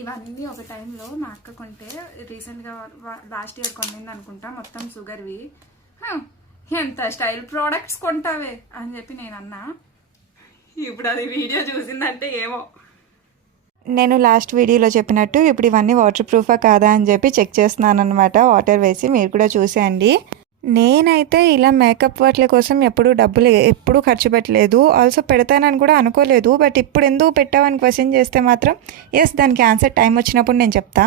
ఇవన్నీ ఒక టైంలో మా అక్క కొంటే రీసెంట్గా లాస్ట్ ఇయర్ కొనింది అనుకుంటా, మొత్తం షుగర్వి. ఎంత స్టైల్ ప్రోడక్ట్స్ కొంటావే అని చెప్పి నేను అన్నా. ఇప్పుడు అది వీడియో చూసిందంటే ఏమో. నేను లాస్ట్ వీడియోలో చెప్పినట్టు ఇప్పుడు ఇవన్నీ వాటర్ ప్రూఫా కాదా అని చెప్పి చెక్ చేస్తున్నాను అనమాట, వాటర్ వేసి. మీరు కూడా చూసేయండి. నేనైతే ఇలా మేకప్ వాట్ల కోసం ఎప్పుడూ ఖర్చు పెట్టలేదు. ఆల్సో పెడతానని కూడా అనుకోలేదు. బట్ ఇప్పుడు ఎందుకు పెట్టావని క్వశ్చన్ చేస్తే మాత్రం ఎస్, దానికి ఆన్సర్ టైం వచ్చినప్పుడు నేను చెప్తా.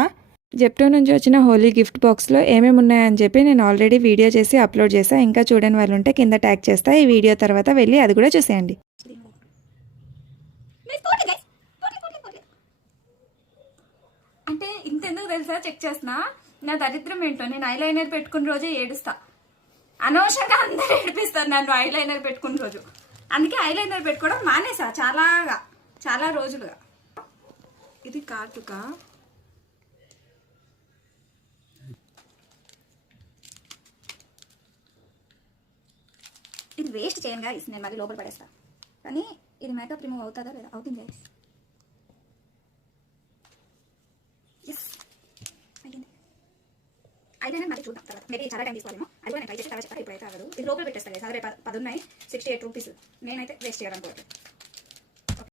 జెప్టో నుంచి వచ్చిన హోలీ గిఫ్ట్ బాక్స్లో ఏమేమి ఉన్నాయని చెప్పి నేను ఆల్రెడీ వీడియో చేసి అప్లోడ్ చేసా. ఇంకా చూడని వాళ్ళు ఉంటే కింద ట్యాగ్ చేస్తా. ఈ వీడియో తర్వాత వెళ్ళి అది కూడా చూసేయండి. అంటే ఇంతెందుకు తెలుసా చెక్ చేస్తున్నా, నా దరిద్రం ఏంటో, నేను ఐలైనర్ పెట్టుకున్న రోజే ఏడుస్తా. అనవసరంగా అందరూ ఏడిపిస్తారు నన్ను ఐలైనర్ పెట్టుకున్న రోజు. అందుకే ఐలైనర్ పెట్టుకోవడం మానేసా చాలా రోజులుగా. ఇది కాటుక. ఇది వేస్ట్ చేయను గాయస్, నేను మళ్ళీ లోపల పడేస్తా. కానీ ఇది మేకప్ రిమూవ్ అవుతుందా లేదా? అవుతుంది గాయస్. ఐలైనర్ మళ్ళీ చూద్దాం తర్వాత. మేబీ చాలా టైం తీసుకోవాలేమో, అది కూడా నేను ట్రై చేసి తర్వాత చెప్తాను. ఇప్పుడైతే అవ్వదు. ఇది లోపల పెట్టేస్తాను. అదే 10 ఉన్నాయి, 68 రూపీస్. నేనైతే వేస్ట్ చేయాలనుకోవట్లేదు.